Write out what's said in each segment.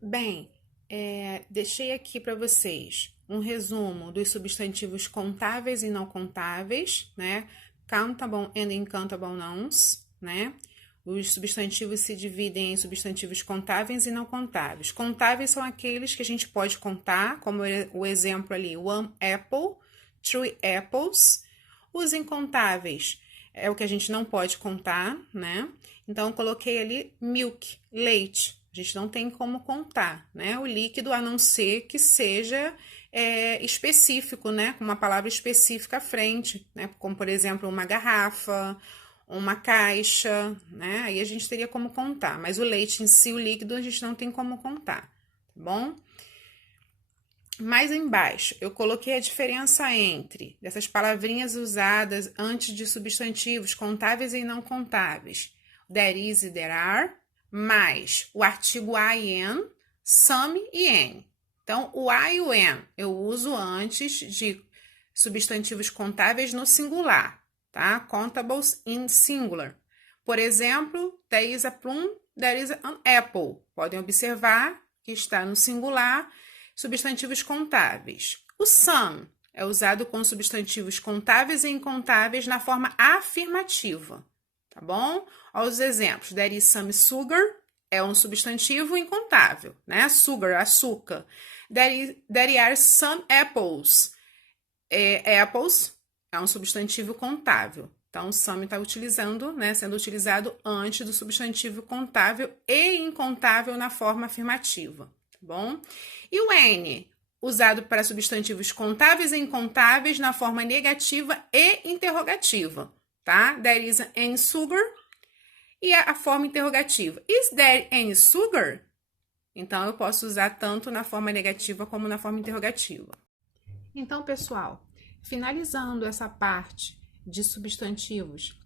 Bem, deixei aqui para vocês um resumo dos substantivos contáveis e não contáveis, né? Countable and uncountable nouns, né? Os substantivos se dividem em substantivos contáveis e não contáveis. Contáveis são aqueles que a gente pode contar, como o exemplo ali, one apple, three apples. Os incontáveis é o que a gente não pode contar, né? Então, eu coloquei ali milk, leite. A gente não tem como contar, né? O líquido, a não ser que seja específico, né? Com uma palavra específica à frente, né? Como, por exemplo, uma garrafa, uma caixa, né? Aí a gente teria como contar. Mas o leite em si, o líquido, a gente não tem como contar, tá bom? Mais embaixo, eu coloquei a diferença entre dessas palavrinhas usadas antes de substantivos contáveis e não contáveis. There is e there are, mais o artigo I, am, some e am. Então, o I e o am eu uso antes de substantivos contáveis no singular, tá? Contables in singular. Por exemplo, there is a plum, there is an apple. Podem observar que está no singular. Substantivos contáveis. O some é usado com substantivos contáveis e incontáveis na forma afirmativa, tá bom? Olha os exemplos. There is some sugar é um substantivo incontável, né? Sugar, açúcar. There are some apples. Apples é um substantivo contável. Então, o some está utilizando, né, sendo utilizado antes do substantivo contável e incontável na forma afirmativa, tá bom? E o N, usado para substantivos contáveis e incontáveis na forma negativa e interrogativa, tá? There is any sugar e a forma interrogativa. Is there any sugar? Então, eu posso usar tanto na forma negativa como na forma interrogativa. Então, pessoal, finalizando essa parte de substantivos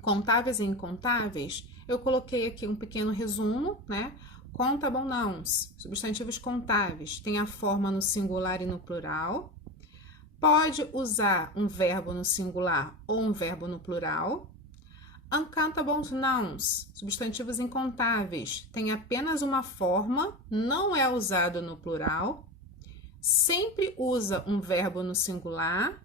contáveis e incontáveis, eu coloquei aqui um pequeno resumo, né? Countable nouns, substantivos contáveis, tem a forma no singular e no plural. Pode usar um verbo no singular ou um verbo no plural. Uncountable nouns, substantivos incontáveis, tem apenas uma forma, não é usado no plural. Sempre usa um verbo no singular.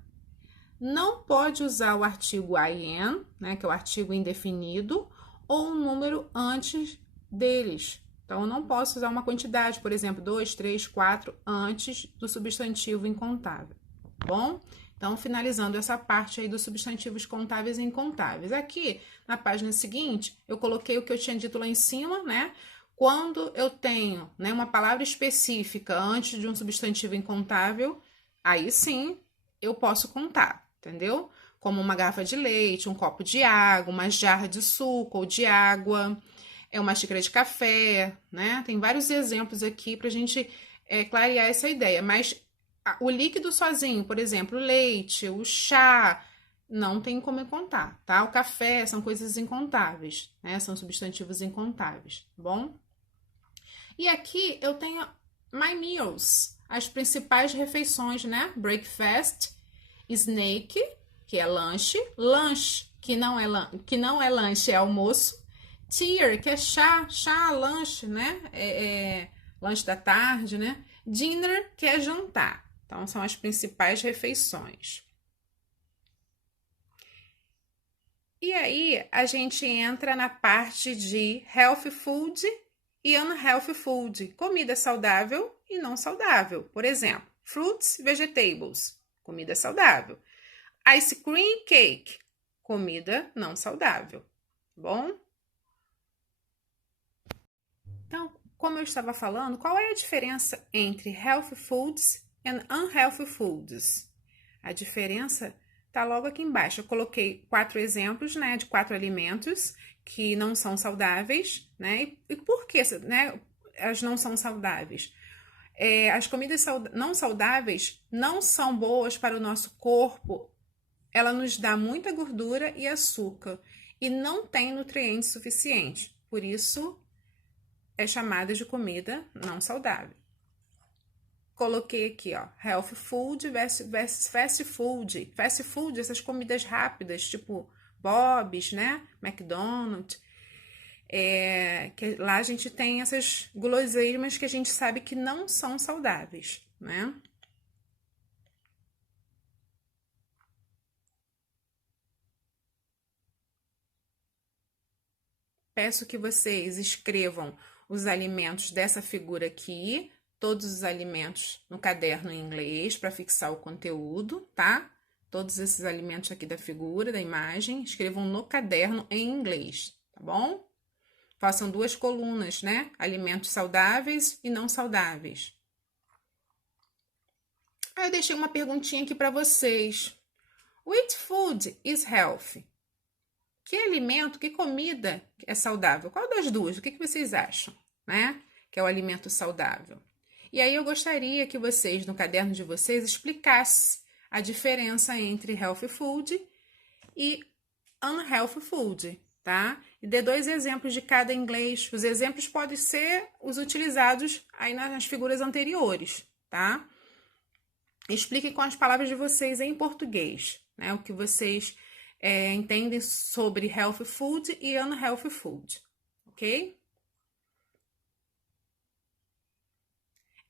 Não pode usar o artigo I am, né, que é o artigo indefinido, ou um número antes deles. Então, eu não posso usar uma quantidade, por exemplo, 2, 3, 4, antes do substantivo incontável, tá bom? Então, finalizando essa parte aí dos substantivos contáveis e incontáveis. Aqui, na página seguinte, eu coloquei o que eu tinha dito lá em cima, né? Quando eu tenho, né, uma palavra específica antes de um substantivo incontável, aí sim eu posso contar, entendeu? Como uma garrafa de leite, um copo de água, uma jarra de suco ou de água, uma xícara de café, né? Tem vários exemplos aqui para a gente clarear essa ideia, mas o líquido sozinho, por exemplo, o leite, o chá, não tem como contar, tá? O café são coisas incontáveis, né? São substantivos incontáveis, tá bom? E aqui eu tenho my meals, as principais refeições, né? Breakfast, snake, que é lanche, lunch, que não é lanche, é almoço, tear, que é chá, lanche, né? Lanche da tarde, né? Dinner, que é jantar. Então, são as principais refeições. E aí, a gente entra na parte de healthy food e unhealthy food, comida saudável e não saudável. Por exemplo, fruits, vegetables, comida saudável. Ice cream, cake, comida não saudável, bom? Então, como eu estava falando, qual é a diferença entre healthy foods e unhealthy foods? A diferença está logo aqui embaixo. Eu coloquei 4 exemplos, né, de 4 alimentos que não são saudáveis, né? E por que, né, elas não são saudáveis? As comidas não saudáveis não são boas para o nosso corpo. Ela nos dá muita gordura e açúcar e não tem nutrientes suficientes. Por isso, é chamada de comida não saudável. Coloquei aqui, ó, health food versus fast food. Fast food, essas comidas rápidas, tipo Bob's, né? McDonald's. que lá a gente tem essas guloseimas que a gente sabe que não são saudáveis, né? Peço que vocês escrevam os alimentos dessa figura aqui, todos os alimentos no caderno em inglês para fixar o conteúdo, tá? Todos esses alimentos aqui da figura, da imagem, escrevam no caderno em inglês, tá bom? Façam 2 colunas, né? Alimentos saudáveis e não saudáveis. Aí eu deixei uma perguntinha aqui para vocês. Which food is healthy? Que alimento, que comida é saudável? Qual das duas? O que vocês acham, né? Que é o alimento saudável. E aí eu gostaria que vocês, no caderno de vocês, explicassem a diferença entre healthy food e unhealthy food, tá? E dê 2 exemplos de cada em inglês. Os exemplos podem ser os utilizados aí nas figuras anteriores, tá? Explique com as palavras de vocês em português, né? O que vocês entendem sobre healthy food e unhealthy food, ok?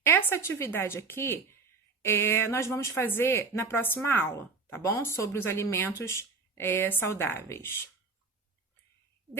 Essa atividade aqui nós vamos fazer na próxima aula, tá bom? Sobre os alimentos saudáveis.